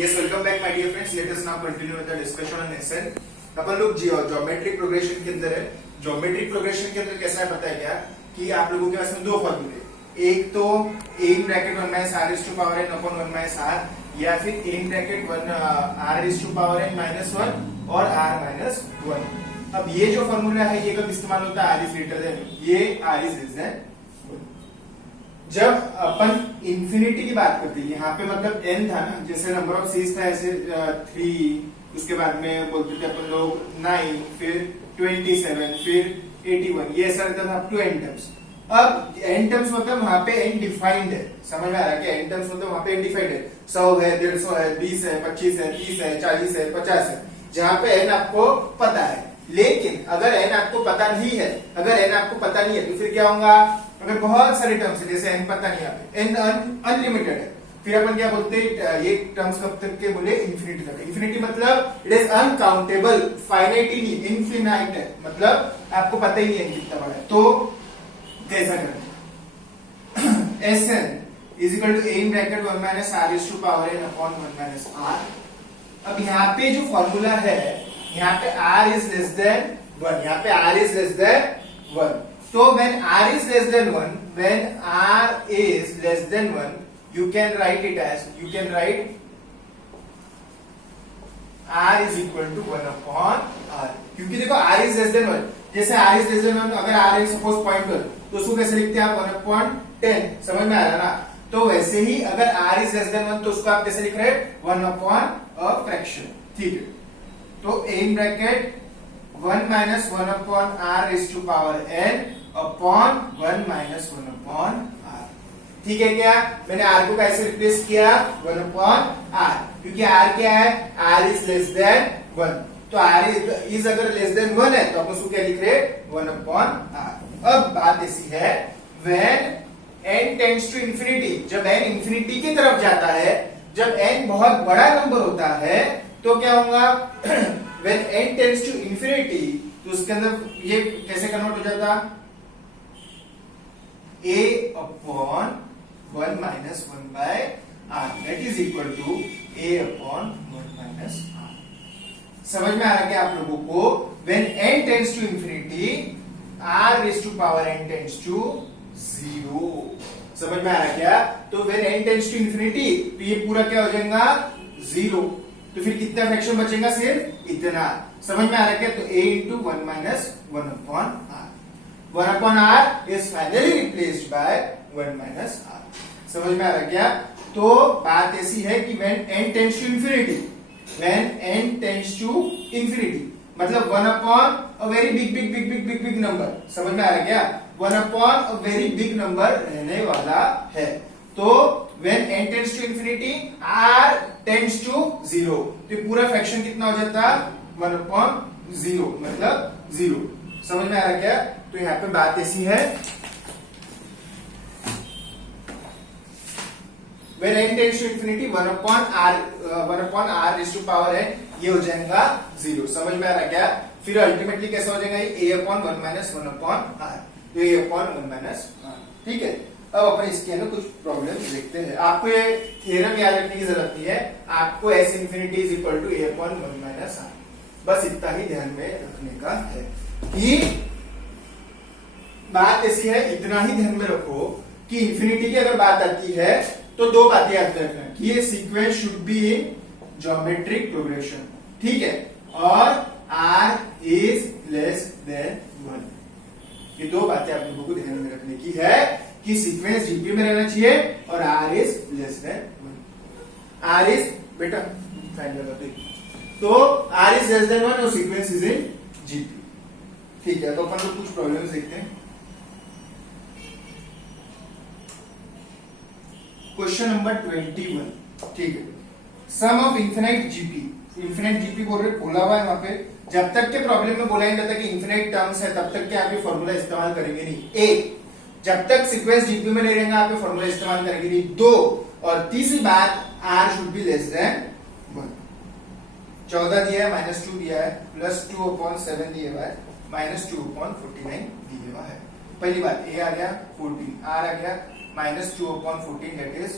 Yes, welcome back my dear friends. Let us now continue with the discussion on SN. अपन लोग geometric progression के अंदर है. Geometric progression के अंदर कैसा है पता है क्या कि आप लोगों के पास में दो फॉर्मूले, एक तो a in bracket 1 minus r is to power n upon 1 minus r या फिर a in bracket 1 r is to power n minus 1 और r minus 1. अब ये जो फॉर्मूला है ये कब इस्तेमाल होता है? r is greater than, ये r is less than. जब अपन इंफिनिटी की बात करते हैं, यहाँ पे मतलब n था ना, जैसे नंबर ऑफ सीज था ऐसे 3, उसके बाद में बोलते थे अपन लोग 9, फिर 27, फिर 81, ये ऐसा रहता था अप टू n टर्म्स. अब n टर्म्स मतलब वहां पे n डिफाइंड है, समझ में आ रहा है कि n टर्म्स मतलब वहां पे n डिफाइंड है. 100 है, 150 है, 20 है, 25 है, 30 है, 40 है, 50 है, जहां पे n आपको पता है. लेकिन अगर n आपको पता नहीं है, तो फिर क्या होगा? अगर बहुत सारे टर्म्स है, जैसे n पता नहीं है, n अनलिमिटेड है, फिर अपन क्या बोलते हैं? ये टर्म्स कब तक के बोले? इंफिनिटी तक. इंफिनिटी मतलब इट इज अनकाउंटेबल, फाइनाइट ही नहीं, इनफिनाइट है, मतलब आपको पता ही नहीं है कितना बड़ा है. तो कैसा करें? Sn is equal to a in bracket 1 minus r is to power n upon 1 minus r. अब यहाँ पे जो फॉर्मूला है, यहाँ पे r is less than 1, यहाँ पे r is less than 1. So when r is less than 1, you can write it as, r is equal to 1 upon r. क्योंकि देखो r is less than 1, जैसे r is less than 1, अगर r is suppose 0.1, तो उसको कैसे लिखते हैं आप? 1 upon 10. समझ में आ रहा ना? तो वैसे ही अगर r is less than 1, तो उसको आप कैसे लिख रहे हैं? 1 upon a fraction. ठीक है, तो a in bracket 1 minus 1 upon r is to power n upon 1 minus 1 upon r. ठीक है क्या? मैंने r को कैसे रिप्लेस किया? 1 upon r, क्योंकि r क्या है? r is less than 1. तो r is अगर less than 1 है, तो आप उसको क्या लिख रहे? 1 upon r. अब बात ऐसी है, when n tends to infinity, जब n इंफिनिटी की तरफ जाता है, जब n बहुत बड़ा नंबर होता है, तो क्या होगा? when n tends to infinity, तो उसके अंदर ये कैसे कन्वर्ट हो जाता? a upon 1 minus 1 by r, that is equal to a upon 1 minus r. समझ में आ रहा क्या आप लोगों को? when n tends to infinity, r raised to power n tends to 0. समझ में आ रहा क्या? तो when n tends to infinity, तो ये पूरा क्या हो जाएगा? 0. तो फिर कितना फ्रैक्शन बचेगा? सिर्फ इतना. समझ में आ रहा क्या? तो a into 1 minus 1 upon r. 1 upon r is finally replaced by 1 minus r. समझ में आ रहा क्या? तो बात ऐसी है कि when n tends to infinity, मतलब 1 upon a very big number. समझ में आ रहा क्या? 1 upon a very big number रहने वाला है. तो when n tends to infinity, r tends to 0, तो पूरा फ्रैक्शन कितना हो जाता? 1 upon 0, मतलब 0. समझ में आ रहा क्या? तो यहाँ पे बात ऐसी है, when n tends to infinity, 1 upon r is to power n, ये हो जाएगा 0. समझ में आ रहा क्या? फिर अल्टीमेटली कैसा हो जाएगा? a upon 1 minus 1 upon r, तो a upon 1 minus r. ठीक है, अब अपन इसके अंदर कुछ प्रॉब्लम देखते हैं. आपको ये थ्योरम याद रखने की जरूरत नहीं है, आपको s infinity is equal to a upon 1 minus r, बस इतना ही ध्यान में रखने का है. कि बात ऐसी है, इतना ही ध्यान में रखो कि इंफिनिटी की अगर बात आती है, तो दो बातें याद रखना कि ये sequence should be in geometric progression. ठीक है, और r इज लेस देन 1. ये दो बातें आप लोगों को ध्यान में रखने की है कि सीक्वेंस जीपी में रहना चाहिए और r is less than 1. r is बेटा फाइंड करते, तो r इज लेस देन 1 और सीक्वेंस इज इन जीपी. ठीक है, तो अपन लोग कुछ प्रॉब्लम्स देखते हैं. Question number 21. ठीक है, सम ऑफ इन्फिनाइट जीपी बोला हुआ है वहां पे. जब तक के प्रॉब्लम में बोला जाता है कि इन्फिनाइट टर्म्स है, तब तक के आप ये फॉर्मूला इस्तेमाल करेंगे नहीं. जब तक सीक्वेंस जीपी में नहीं रहेगा, आप ये फॉर्मूला इस्तेमाल करेंगे नहीं. 2, और तीसरी बात, r should be less than 1. 14 दिया है, -2 दिया है, +2 upon 7 दिया हुआ है, -2 upon 49 दिया हुआ है. पहली बात a आ गया, 14 r आ गया, -2 upon 14, that is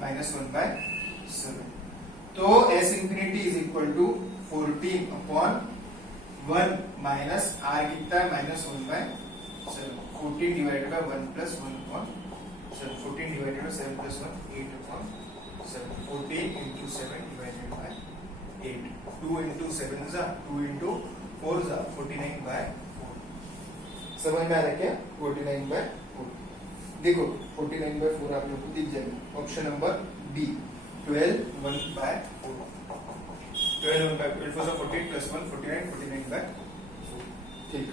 -1 by 7। तो s infinity is equal to 14 upon 1 minus r कितना है -1/7। 14 divided by 1 plus 1 upon 7। 14 divided by 7 plus 1 8 upon 7। 14 into 7 divided by 8। 2 into 7 is 2 into 4 is 49/4। समझ में आ रहा है क्या? 49/4। देखो 49/4 आप लोग को दिख जाएगा। Option number B 12/4। 12 for 14 plus 1 49 49/4। ठीक।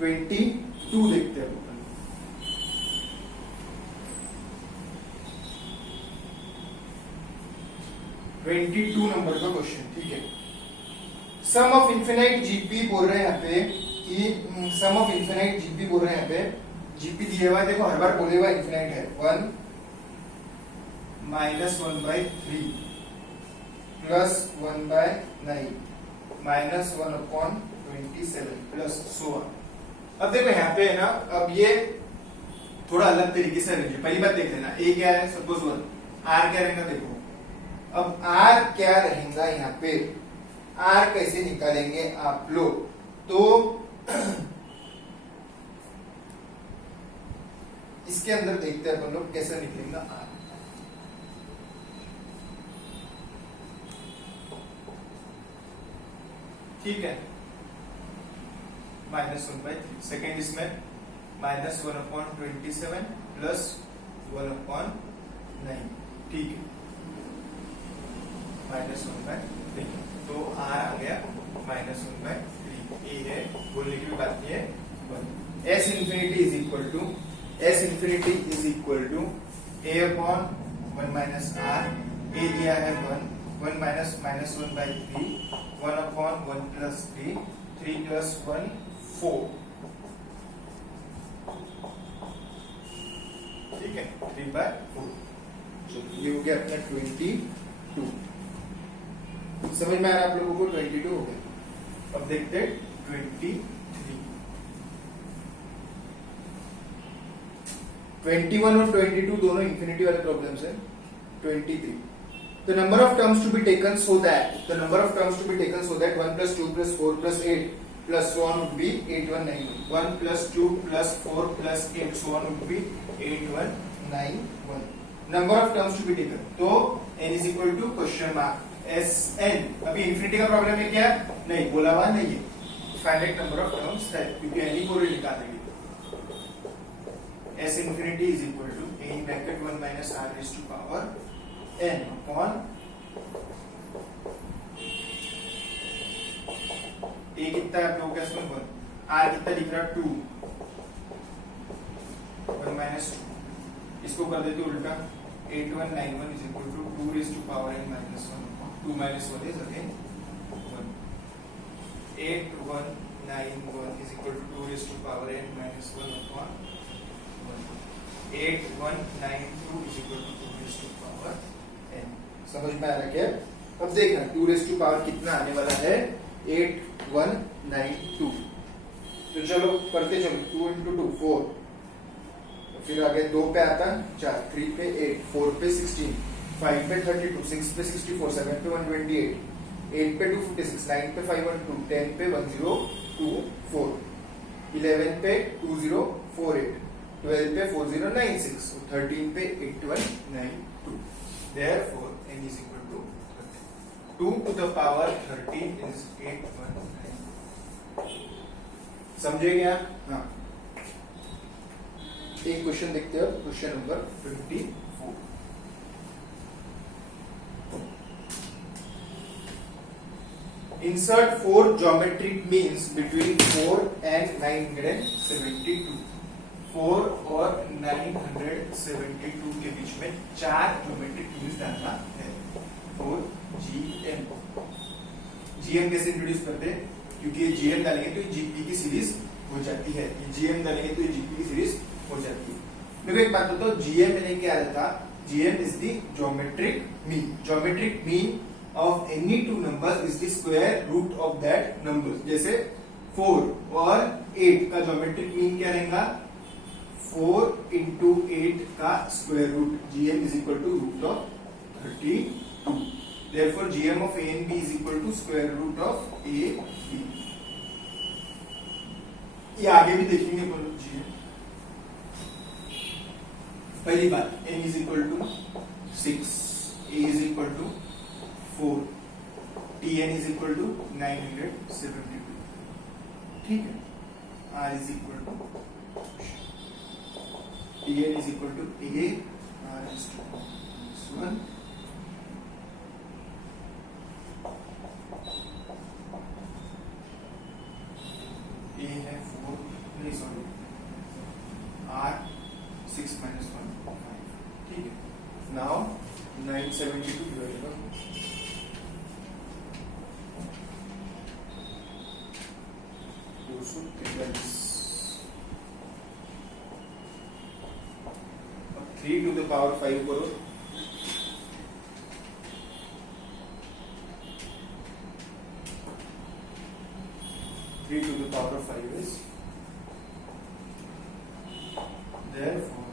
22 देखते हैं। 22 नंबर का क्वेश्चन, ठीक है। सम ऑफ इन्फिनाइट जीपी बोल रहे हैं यहाँ पे कि सम ऑफ इन्फिनाइट जीपी बोल रहे हैं यहाँ पे। जीपी दिया हुआ है, देखो हर बार बोले हुआ इन्फिनाइट है। 1 -1/3 plus 1/9 minus 1/27 plus so on। अब देखो यहाँ पे है ना, अब ये थोड़ा अलग तरीके से अरेंज है। पहली बात देख लेना, ए क्या है, सपोज 1, आर क्या रहेगा। देखो अब आर क्या रहेगा यहाँ पे, आर कैसे निकालेंगे आप लोग, तो इसके अंदर देखते हैं अपन लोग कैसे निकलेगा आर। ठीक है, -1/3। सेकेंड इसमें -1/27 प्लस 1/9। ठीक है, -1/3। तो आर आ गया -1/3। ये है, बोलने की भी बात नहीं है। S infinity is equal to a upon 1 minus R. A दिया है 1 माइनस -1/3 1 अपॉन 1 प्लस 3 3 प्लस 1 4। ठीक है, 3/4। चलो ये हो गया अपना 22। समझ में आ रहा है आप लोगों को? 22 हो गया। अब देखते हैं 23। 21 और 22 दोनों इंफिनिटी वाले प्रॉब्लम्स है। 23, the number of terms to be taken so that 1 plus 2 plus 4 plus 8 plus so on would be 8191। 1 plus 2 plus 4 plus 8 so on would be 8191। number of terms to be taken, तो n is equal to question mark Sn। अभी infinity का problem है क्या? नहीं, बोला हुआ नहीं है, फाइनाइट नंबर ऑफ टर्म्स है, क्योंकि एनी को निकालेंगे। S infinity is equal to a in bracket 1 minus r raised to power n upon a कितना है आप लोगों का इसमें 1, r कितना दिख रहा है 2, 1 minus 2। इसको कर देते उल्टा, 8191 is equal to 2 raised to power n minus 1 upon 2 minus 1 is again 1। 8191 is equal to 2 raised to power n minus 1 upon 8192 is equal to 2 raised to power n। समझ में आ रहा क्या? अब देखना 2 raised to power कितना आने वाला है, 8192। तो चलो करते चलो, 2 into 2 4, फिर आगे 2 पे आता 4, 3 पे 8, 4 पे 16, 5 पे 32, 6 पे 64, 7 पे 128, 8 पे 256, 9 पे 512, 10 पे 1024, 11 पे 2048, 12 पे 4096, 13 पे 8192। Therefore n is equal to 2 to the power 13 is 819। समझे क्या? हाँ। एक क्वेश्चन देखते हैं, question number 24। Insert 4 geometric means between 4 and 972। 4 और 972 के बीच में 4 ज्योमेट्रिक मीन्स डालना है। 4 GM। GM कैसे इंट्रोड्यूस करते हैं? क्योंकि ये GM डालेंगे तो ये GP की सीरीज हो जाती है, ये GM डालेंगे तो ये GP की सीरीज हो जाती है। मेरे को एक बात बताओ, GM मैंने क्या आया था? GM is the geometric mean. Geometric mean of any two numbers is the square root of that number. जैसे 4 और 8 का ज्योमेट्रिक मीन क्या रहेगा? 4 इंटू 8 का square root, gm is equal to root of 32। therefore gm of a and b is equal to square root of a b। ये आगे भी देखेंगे अपन लोग gm। पहली बात n is equal to 6, a is equal to 4, tn is equal to 972। ठीक है, r is equal to tn is equal to a, r is to 1। a है 4, नहीं सॉरी, r 6 minus 1 5। ठीक है, now 972 divided by 243। 3 to the power 5 करो, 3 to the power of 5 is, therefore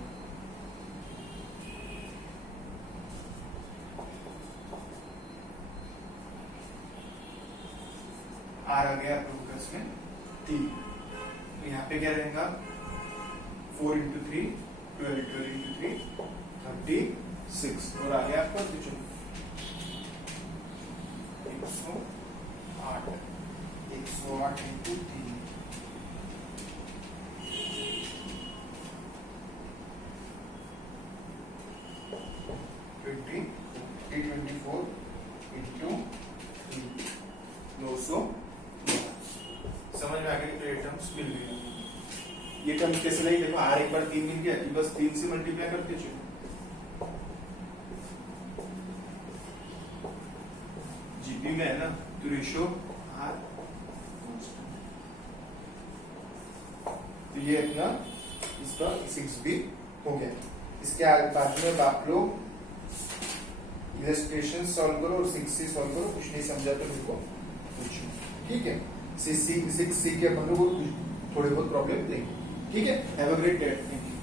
R आ गया आप लोगों का इसमें 3। तो यहाँ पे क्या रहेगा 4 इंटू 3 12, 12 इंटू 3 36, और आ गया आपका 108 इंटू 3 24 इंटू 3 900। समझ में आ गया कि ये टर्म्स मिल गई। ये टर्म्स कैसे लगी, देखो आर एक बार 3 मिल गया, बस 3 से मल्टीप्लाई करते चलो, जीपी में है ना, तो रेशियो आर, तो ये अपना इसका 6 भी हो गया। इसके बाद में आप लोग इलस्ट्रेशन सॉल्व करो और 6 से सॉल्व करो, कुछ नहीं समझा तो मेरे को पूछो। ठीक है, 6 सी के अपन लोग थोड़े बहुत प्रॉब्लम देंगे। ठीक है, have a great day. Thank you.